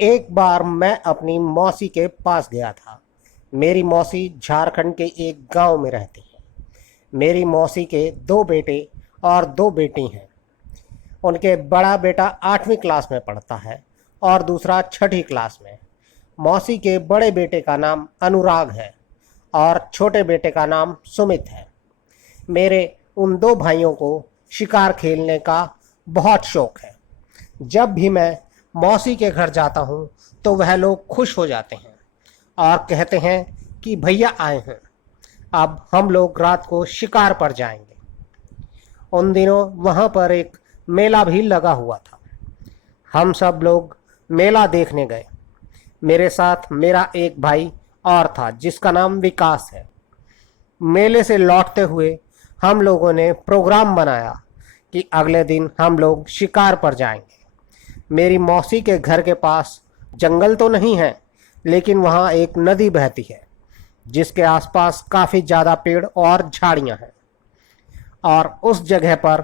एक बार मैं अपनी मौसी के पास गया था। मेरी मौसी झारखंड के एक गांव में रहती है। मेरी मौसी के दो बेटे और दो बेटी हैं। उनके बड़ा बेटा 8वीं क्लास में पढ़ता है और दूसरा 6ठी क्लास में। मौसी के बड़े बेटे का नाम अनुराग है और छोटे बेटे का नाम सुमित है। मेरे उन दो भाइयों को शिकार खेलने का बहुत शौक है। जब भी मैं मौसी के घर जाता हूँ तो वह लोग खुश हो जाते हैं और कहते हैं कि भैया आए हैं, अब हम लोग रात को शिकार पर जाएंगे। उन दिनों वहाँ पर एक मेला भी लगा हुआ था। हम सब लोग मेला देखने गए। मेरे साथ मेरा एक भाई और था जिसका नाम विकास है। मेले से लौटते हुए हम लोगों ने प्रोग्राम बनाया कि अगले दिन हम लोग शिकार पर जाएंगे। मेरी मौसी के घर के पास जंगल तो नहीं है, लेकिन वहाँ एक नदी बहती है जिसके आसपास काफ़ी ज़्यादा पेड़ और झाड़ियाँ हैं और उस जगह पर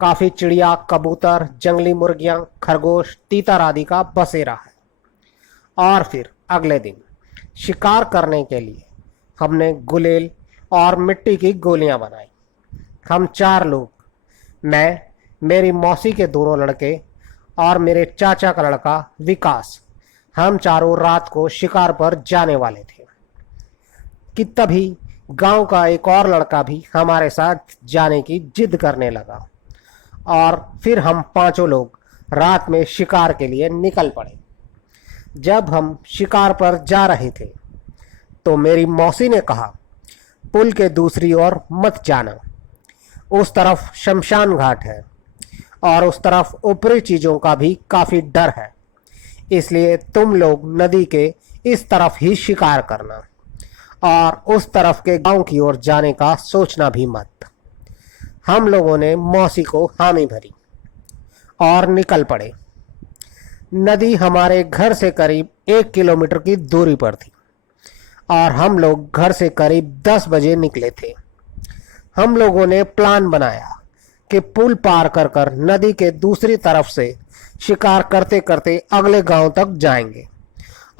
काफ़ी चिड़िया, कबूतर, जंगली मुर्गियाँ, खरगोश, तीतर आदि का बसेरा है। और फिर अगले दिन शिकार करने के लिए हमने गुलेल और मिट्टी की गोलियां बनाई। हम 4 लोग, मैं, मेरी मौसी के दोनों लड़के और मेरे चाचा का लड़का विकास, हम चारों रात को शिकार पर जाने वाले थे कि तभी गांव का एक और लड़का भी हमारे साथ जाने की जिद करने लगा और फिर हम पांचों लोग रात में शिकार के लिए निकल पड़े। जब हम शिकार पर जा रहे थे तो मेरी मौसी ने कहा, पुल के दूसरी ओर मत जाना, उस तरफ शमशान घाट है और उस तरफ ऊपरी चीज़ों का भी काफ़ी डर है, इसलिए तुम लोग नदी के इस तरफ ही शिकार करना और उस तरफ के गांव की ओर जाने का सोचना भी मत। हम लोगों ने मौसी को हामी भरी और निकल पड़े। नदी हमारे घर से करीब 1 किलोमीटर की दूरी पर थी और हम लोग घर से करीब 10 बजे निकले थे। हम लोगों ने प्लान बनाया कि पुल पार कर कर नदी के दूसरी तरफ से शिकार करते करते अगले गांव तक जाएंगे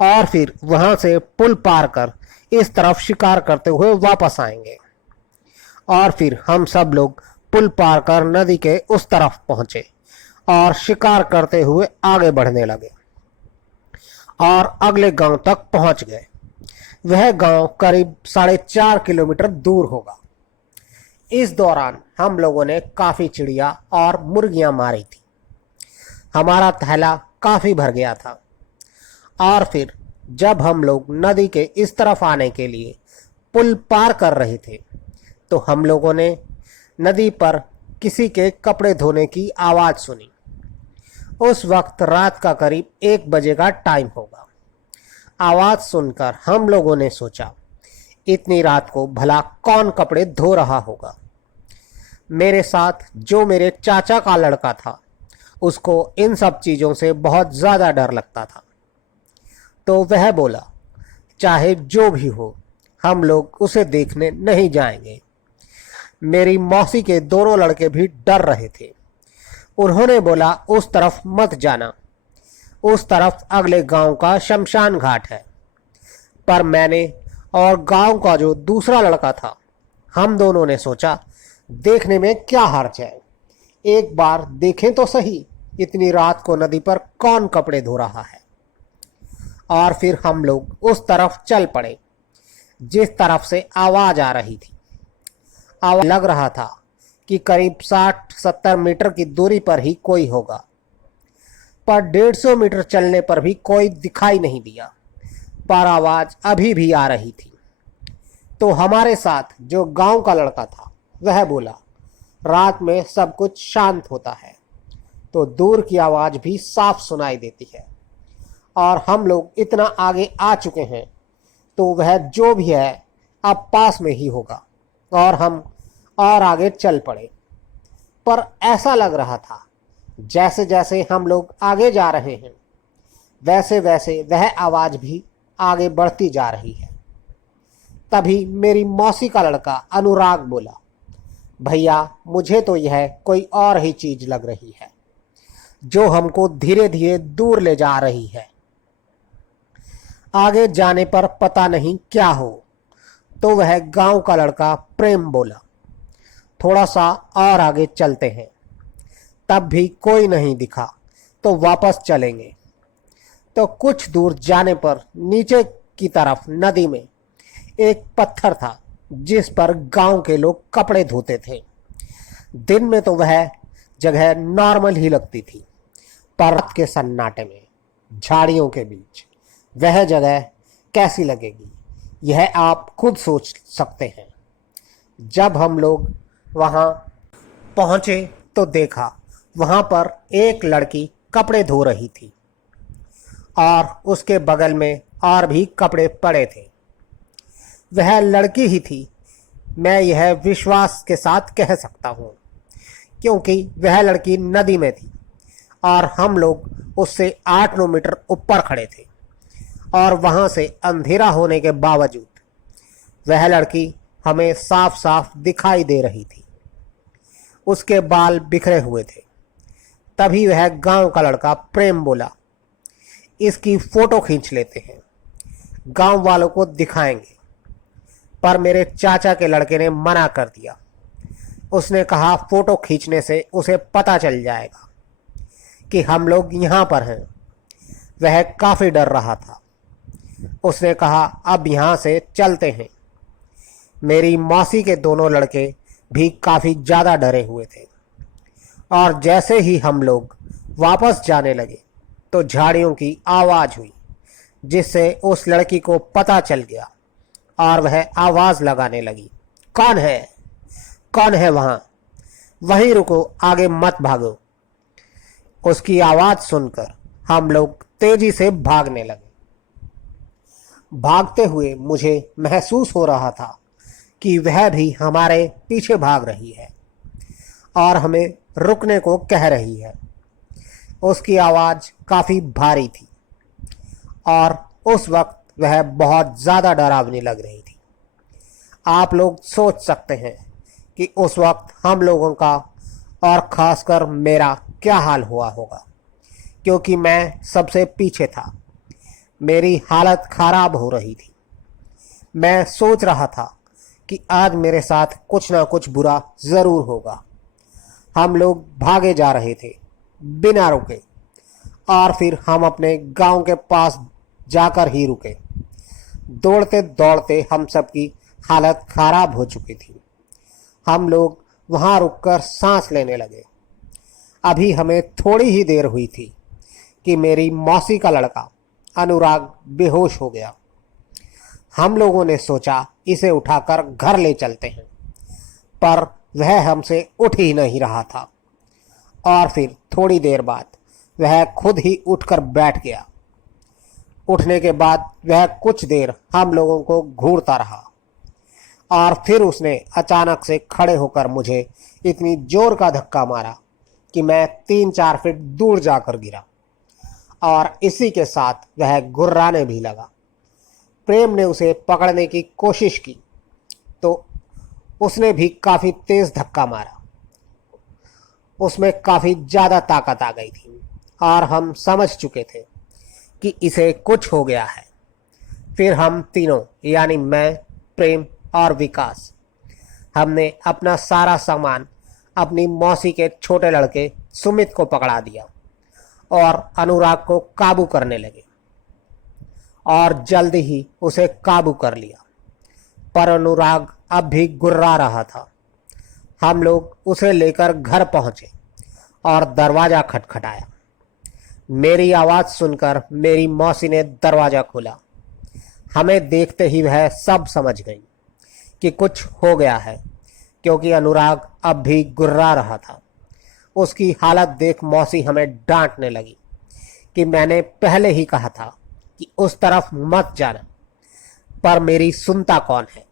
और फिर वहां से पुल पार कर इस तरफ शिकार करते हुए वापस आएंगे। और फिर हम सब लोग पुल पार कर नदी के उस तरफ पहुंचे और शिकार करते हुए आगे बढ़ने लगे और अगले गांव तक पहुंच गए। वह गांव करीब 4.5 किलोमीटर दूर होगा। इस दौरान हम लोगों ने काफ़ी चिड़िया और मुर्गियां मारी थी। हमारा थैला काफ़ी भर गया था और फिर जब हम लोग नदी के इस तरफ आने के लिए पुल पार कर रहे थे तो हम लोगों ने नदी पर किसी के कपड़े धोने की आवाज़ सुनी। उस वक्त रात का करीब 1 बजे का टाइम होगा। आवाज़ सुनकर हम लोगों ने सोचा, इतनी रात को भला कौन कपड़े धो रहा होगा। मेरे साथ जो मेरे चाचा का लड़का था उसको इन सब चीज़ों से बहुत ज़्यादा डर लगता था, तो वह बोला, चाहे जो भी हो हम लोग उसे देखने नहीं जाएंगे। मेरी मौसी के दोनों लड़के भी डर रहे थे। उन्होंने बोला, उस तरफ मत जाना, उस तरफ अगले गांव का शमशान घाट है। पर मैंने और गांव का जो दूसरा लड़का था, हम दोनों ने सोचा, देखने में क्या हर्ज है, एक बार देखें तो सही इतनी रात को नदी पर कौन कपड़े धो रहा है। और फिर हम लोग उस तरफ चल पड़े जिस तरफ से आवाज़ आ रही थी। आवाज़ लग रहा था कि करीब 60-70 मीटर की दूरी पर ही कोई होगा, पर 150 मीटर चलने पर भी कोई दिखाई नहीं दिया, पर आवाज़ अभी भी आ रही थी। तो हमारे साथ जो गांव का लड़का था वह बोला, रात में सब कुछ शांत होता है तो दूर की आवाज़ भी साफ सुनाई देती है और हम लोग इतना आगे आ चुके हैं तो वह जो भी है अब पास में ही होगा। और हम और आगे चल पड़े। पर ऐसा लग रहा था जैसे जैसे हम लोग आगे जा रहे हैं वैसे वैसे वह आवाज़ भी आगे बढ़ती जा रही है। तभी मेरी मौसी का लड़का अनुराग बोला, भैया मुझे तो यह कोई और ही चीज़ लग रही है जो हमको धीरे धीरे दूर ले जा रही है। आगे जाने पर पता नहीं क्या हो। तो वह गांव का लड़का प्रेम बोला, थोड़ा सा और आगे चलते हैं। तब भी कोई नहीं दिखा तो वापस चलेंगे। तो कुछ दूर जाने पर नीचे की तरफ नदी में एक पत्थर था जिस पर गांव के लोग कपड़े धोते थे। दिन में तो वह जगह नॉर्मल ही लगती थी, पर रात के सन्नाटे में झाड़ियों के बीच वह जगह कैसी लगेगी यह आप खुद सोच सकते हैं। जब हम लोग वहां पहुंचे तो देखा वहां पर एक लड़की कपड़े धो रही थी और उसके बगल में और भी कपड़े पड़े थे। वह लड़की ही थी, मैं यह विश्वास के साथ कह सकता हूँ, क्योंकि वह लड़की नदी में थी और हम लोग उससे 8-9 मीटर ऊपर खड़े थे और वहाँ से अंधेरा होने के बावजूद वह लड़की हमें साफ साफ दिखाई दे रही थी। उसके बाल बिखरे हुए थे। तभी वह गांव का लड़का प्रेम बोला, इसकी फ़ोटो खींच लेते हैं, गांव वालों को दिखाएंगे। पर मेरे चाचा के लड़के ने मना कर दिया। उसने कहा फ़ोटो खींचने से उसे पता चल जाएगा कि हम लोग यहाँ पर हैं। वह काफ़ी डर रहा था। उसने कहा अब यहाँ से चलते हैं। मेरी मौसी के दोनों लड़के भी काफ़ी ज़्यादा डरे हुए थे और जैसे ही हम लोग वापस जाने लगे तो झाड़ियों की आवाज़ हुई, जिससे उस लड़की को पता चल गया और वह आवाज़ लगाने लगी, कौन है, कौन है वहाँ, वहीं रुको, आगे मत भागो। उसकी आवाज़ सुनकर हम लोग तेजी से भागने लगे। भागते हुए मुझे महसूस हो रहा था कि वह भी हमारे पीछे भाग रही है और हमें रुकने को कह रही है। उसकी आवाज़ काफ़ी भारी थी और उस वक्त वह बहुत ज़्यादा डरावनी लग रही थी। आप लोग सोच सकते हैं कि उस वक्त हम लोगों का और ख़ासकर मेरा क्या हाल हुआ होगा, क्योंकि मैं सबसे पीछे था। मेरी हालत ख़राब हो रही थी। मैं सोच रहा था कि आज मेरे साथ कुछ ना कुछ बुरा ज़रूर होगा। हम लोग भागे जा रहे थे बिना रुके और फिर हम अपने गांव के पास जाकर ही रुके। दौड़ते दौड़ते हम सबकी हालत ख़राब हो चुकी थी। हम लोग वहाँ रुककर सांस लेने लगे। अभी हमें थोड़ी ही देर हुई थी कि मेरी मौसी का लड़का अनुराग बेहोश हो गया। हम लोगों ने सोचा इसे उठाकर घर ले चलते हैं, पर वह हमसे उठ ही नहीं रहा था और फिर थोड़ी देर बाद वह खुद ही उठकर बैठ गया। उठने के बाद वह कुछ देर हम लोगों को घूरता रहा और फिर उसने अचानक से खड़े होकर मुझे इतनी जोर का धक्का मारा कि मैं 3-4 फीट दूर जाकर गिरा और इसी के साथ वह गुर्राने भी लगा। प्रेम ने उसे पकड़ने की कोशिश की तो उसने भी काफ़ी तेज़ धक्का मारा। उसमें काफ़ी ज़्यादा ताकत आ गई थी और हम समझ चुके थे कि इसे कुछ हो गया है। फिर हम तीनों, यानी मैं, प्रेम और विकास, हमने अपना सारा सामान अपनी मौसी के छोटे लड़के सुमित को पकड़ा दिया और अनुराग को काबू करने लगे और जल्द ही उसे काबू कर लिया। पर अनुराग अब भी गुर्रा रहा था। हम लोग उसे लेकर घर पहुंचे और दरवाज़ा खटखटाया। मेरी आवाज़ सुनकर मेरी मौसी ने दरवाज़ा खोला। हमें देखते ही वह सब समझ गई कि कुछ हो गया है, क्योंकि अनुराग अब भी गुर्रा रहा था। उसकी हालत देख मौसी हमें डांटने लगी कि मैंने पहले ही कहा था कि उस तरफ मत जाना, पर मेरी सुनता कौन है।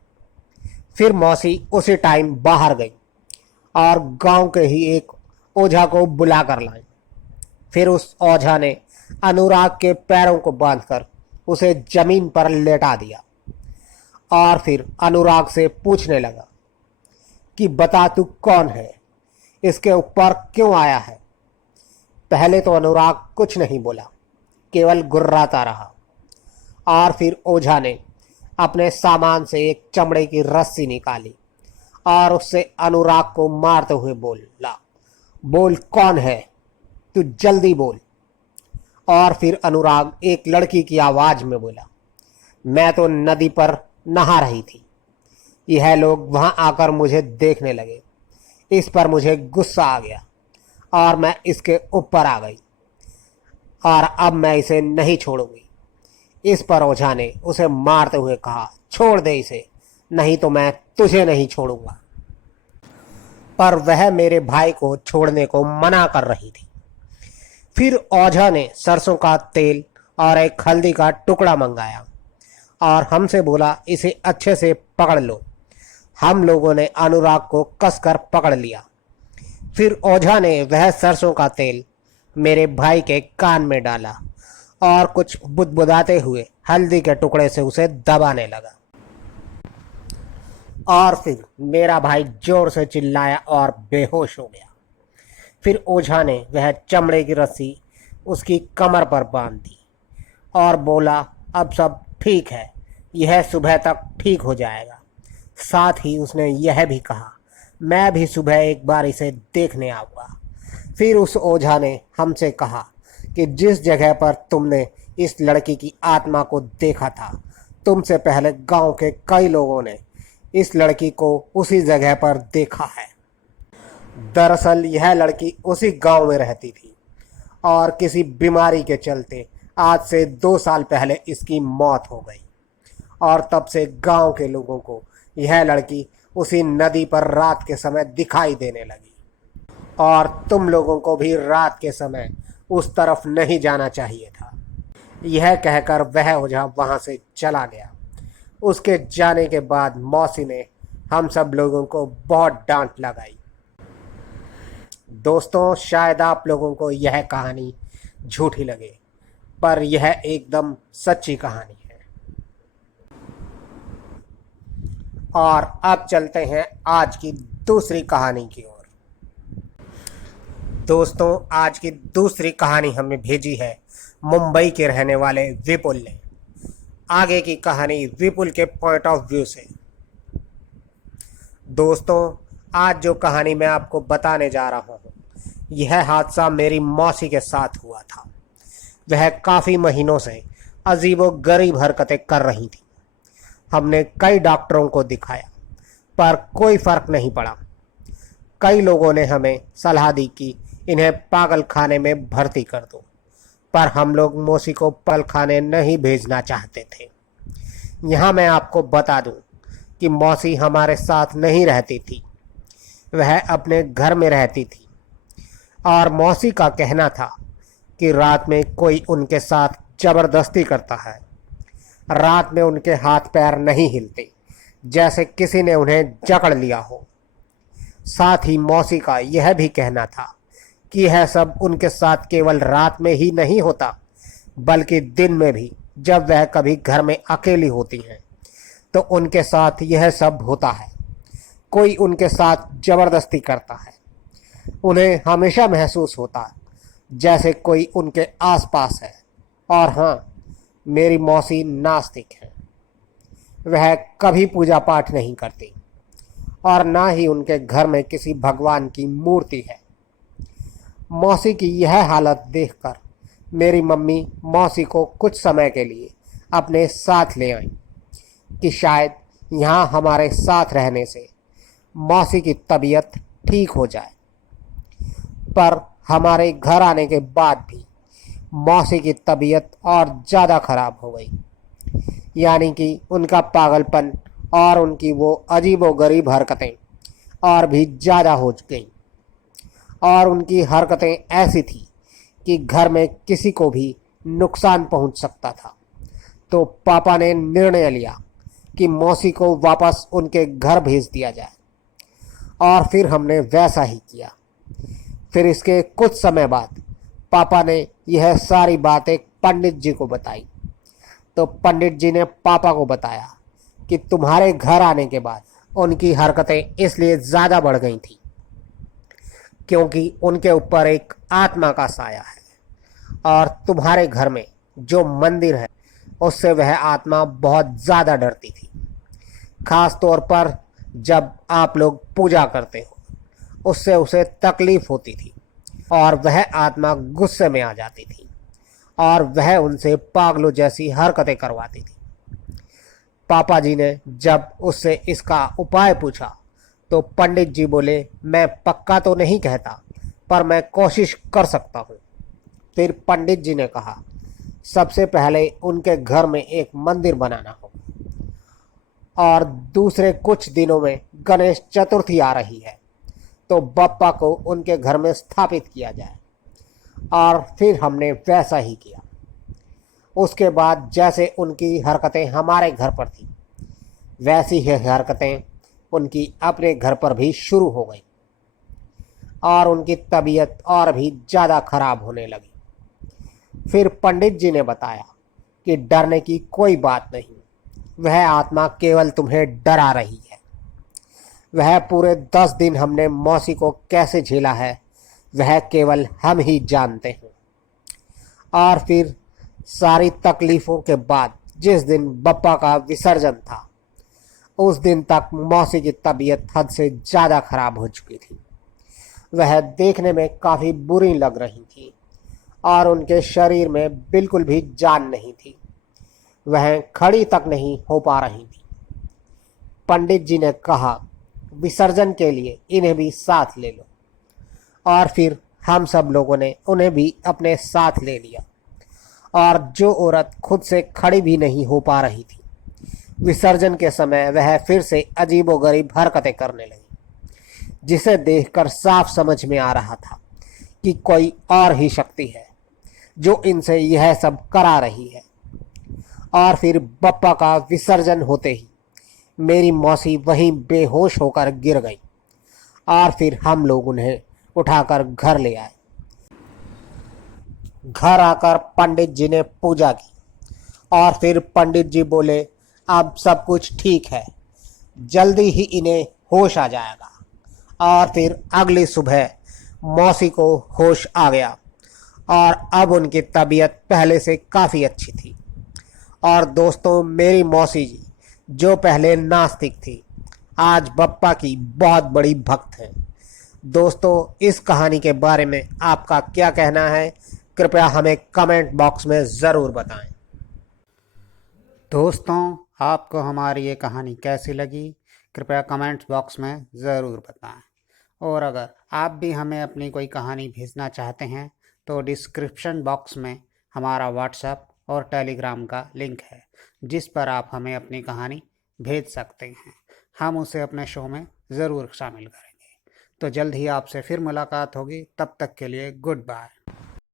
फिर मौसी उसी टाइम बाहर गई और गांव के ही एक ओझा को बुला कर लाई। फिर उस ओझा ने अनुराग के पैरों को बांधकर उसे जमीन पर लेटा दिया और फिर अनुराग से पूछने लगा कि बता तू कौन है, इसके ऊपर क्यों आया है। पहले तो अनुराग कुछ नहीं बोला, केवल गुर्राता रहा और फिर ओझा ने अपने सामान से एक चमड़े की रस्सी निकाली और उससे अनुराग को मारते हुए बोला, बोल कौन है, तू जल्दी बोल। और फिर अनुराग एक लड़की की आवाज में बोला, मैं तो नदी पर नहा रही थी, यह लोग वहां आकर मुझे देखने लगे, इस पर मुझे गुस्सा आ गया और मैं इसके ऊपर आ गई और अब मैं इसे नहीं छोड़ूंगी। इस पर ओझा ने उसे मारते हुए कहा, छोड़ दे इसे, नहीं तो मैं तुझे नहीं छोड़ूंगा। पर वह मेरे भाई को छोड़ने को मना कर रही थी। फिर ओझा ने सरसों का तेल और एक हल्दी का टुकड़ा मंगाया और हमसे बोला, इसे अच्छे से पकड़ लो। हम लोगों ने अनुराग को कसकर पकड़ लिया। फिर ओझा ने वह सरसों का तेल मेरे भाई के कान में डाला और कुछ बुदबुदाते हुए हल्दी के टुकड़े से उसे दबाने लगा और फिर मेरा भाई जोर से चिल्लाया और बेहोश हो गया। फिर ओझा ने वह चमड़े की रस्सी उसकी कमर पर बांध दी और बोला, अब सब ठीक है, यह सुबह तक ठीक हो जाएगा। साथ ही उसने यह भी कहा, मैं भी सुबह एक बार इसे देखने आऊँगा। फिर उस ओझा ने हमसे कहा कि जिस जगह पर तुमने इस लड़की की आत्मा को देखा था, तुमसे पहले गांव के कई लोगों ने इस लड़की को उसी जगह पर देखा है। दरअसल यह लड़की उसी गांव में रहती थी और किसी बीमारी के चलते आज से 2 साल पहले इसकी मौत हो गई और तब से गांव के लोगों को यह लड़की उसी नदी पर रात के समय दिखाई देने लगी और तुम लोगों को भी रात के समय उस तरफ नहीं जाना चाहिए था। यह कहकर वह ओझा वहां से चला गया। उसके जाने के बाद मौसी ने हम सब लोगों को बहुत डांट लगाई। दोस्तों, शायद आप लोगों को यह कहानी झूठी लगे, पर यह एकदम सच्ची कहानी है। और अब चलते हैं आज की दूसरी कहानी की ओर। दोस्तों, आज की दूसरी कहानी हमें भेजी है मुंबई के रहने वाले विपुल ने। आगे की कहानी विपुल के पॉइंट ऑफ व्यू से। दोस्तों, आज जो कहानी मैं आपको बताने जा रहा हूँ, यह हादसा मेरी मौसी के साथ हुआ था। वह काफ़ी महीनों से अजीबोगरीब हरकतें कर रही थी। हमने कई डॉक्टरों को दिखाया, पर कोई फ़र्क नहीं पड़ा। कई लोगों ने हमें सलाह दी कि इन्हें पागल खाने में भर्ती कर दो, पर हम लोग मौसी को पागल खाने नहीं भेजना चाहते थे। यहाँ मैं आपको बता दूँ कि मौसी हमारे साथ नहीं रहती थी, वह अपने घर में रहती थी और मौसी का कहना था कि रात में कोई उनके साथ ज़बरदस्ती करता है। रात में उनके हाथ पैर नहीं हिलते, जैसे किसी ने उन्हें जकड़ लिया हो। साथ ही मौसी का यह भी कहना था कि यह सब उनके साथ केवल रात में ही नहीं होता, बल्कि दिन में भी जब वह कभी घर में अकेली होती हैं तो उनके साथ यह सब होता है। कोई उनके साथ ज़बरदस्ती करता है। उन्हें हमेशा महसूस होता है जैसे कोई उनके आसपास है। और हाँ, मेरी मौसी नास्तिक है। वह कभी पूजा पाठ नहीं करती और ना ही उनके घर में किसी भगवान की मूर्ति है। मौसी की यह हालत देखकर मेरी मम्मी मौसी को कुछ समय के लिए अपने साथ ले आई कि शायद यहाँ हमारे साथ रहने से मौसी की तबीयत ठीक हो जाए। पर हमारे घर आने के बाद भी मौसी की तबीयत और ज़्यादा ख़राब हो गई, यानी कि उनका पागलपन और उनकी वो अजीबोगरीब हरकतें और भी ज़्यादा हो गई। और उनकी हरकतें ऐसी थी कि घर में किसी को भी नुकसान पहुंच सकता था। तो पापा ने निर्णय लिया कि मौसी को वापस उनके घर भेज दिया जाए और फिर हमने वैसा ही किया। फिर इसके कुछ समय बाद पापा ने यह सारी बातें पंडित जी को बताई। तो पंडित जी ने पापा को बताया कि तुम्हारे घर आने के बाद उनकी हरकतें इसलिए ज़्यादा बढ़ गई थी क्योंकि उनके ऊपर एक आत्मा का साया है और तुम्हारे घर में जो मंदिर है उससे वह आत्मा बहुत ज़्यादा डरती थी। खास तौर पर जब आप लोग पूजा करते हो, उससे उसे तकलीफ होती थी और वह आत्मा गुस्से में आ जाती थी और वह उनसे पागलों जैसी हरकतें करवाती थी। पापा जी ने जब उससे इसका उपाय पूछा तो पंडित जी बोले, मैं पक्का तो नहीं कहता, पर मैं कोशिश कर सकता हूँ। फिर पंडित जी ने कहा, सबसे पहले उनके घर में एक मंदिर बनाना होगा और दूसरे कुछ दिनों में गणेश चतुर्थी आ रही है, तो बप्पा को उनके घर में स्थापित किया जाए। और फिर हमने वैसा ही किया। उसके बाद जैसे उनकी हरकतें हमारे घर पर थी, वैसी ही हरकतें उनकी अपने घर पर भी शुरू हो गई और उनकी तबीयत और भी ज़्यादा खराब होने लगी। फिर पंडित जी ने बताया कि डरने की कोई बात नहीं, वह आत्मा केवल तुम्हें डरा रही है। वह पूरे 10 दिन हमने मौसी को कैसे झेला है, वह केवल हम ही जानते हैं। और फिर सारी तकलीफ़ों के बाद जिस दिन बप्पा का विसर्जन था, उस दिन तक मौसी की तबीयत हद से ज़्यादा खराब हो चुकी थी। वह देखने में काफ़ी बुरी लग रही थी और उनके शरीर में बिल्कुल भी जान नहीं थी। वह खड़ी तक नहीं हो पा रही थी। पंडित जी ने कहा, विसर्जन के लिए इन्हें भी साथ ले लो। और फिर हम सब लोगों ने उन्हें भी अपने साथ ले लिया। और जो औरत खुद से खड़ी भी नहीं हो पा रही थी, विसर्जन के समय वह फिर से अजीबोगरीब हरकतें करने लगी, जिसे देखकर साफ समझ में आ रहा था कि कोई और ही शक्ति है जो इनसे यह सब करा रही है। और फिर बप्पा का विसर्जन होते ही मेरी मौसी वहीं बेहोश होकर गिर गई और फिर हम लोग उन्हें उठाकर घर ले आए। घर आकर पंडित जी ने पूजा की और फिर पंडित जी बोले, अब सब कुछ ठीक है, जल्दी ही इन्हें होश आ जाएगा। और फिर अगली सुबह मौसी को होश आ गया और अब उनकी तबीयत पहले से काफ़ी अच्छी थी। और दोस्तों, मेरी मौसी जी जो पहले नास्तिक थी, आज बप्पा की बहुत बड़ी भक्त हैं। दोस्तों, इस कहानी के बारे में आपका क्या कहना है, कृपया हमें कमेंट बॉक्स में ज़रूर बताएं। दोस्तों, आपको हमारी ये कहानी कैसी लगी, कृपया कमेंट्स बॉक्स में ज़रूर बताएं। और अगर आप भी हमें अपनी कोई कहानी भेजना चाहते हैं तो डिस्क्रिप्शन बॉक्स में हमारा व्हाट्सएप और टेलीग्राम का लिंक है, जिस पर आप हमें अपनी कहानी भेज सकते हैं। हम उसे अपने शो में ज़रूर शामिल करेंगे। तो जल्द ही आपसे फिर मुलाकात होगी। तब तक के लिए गुड बाय।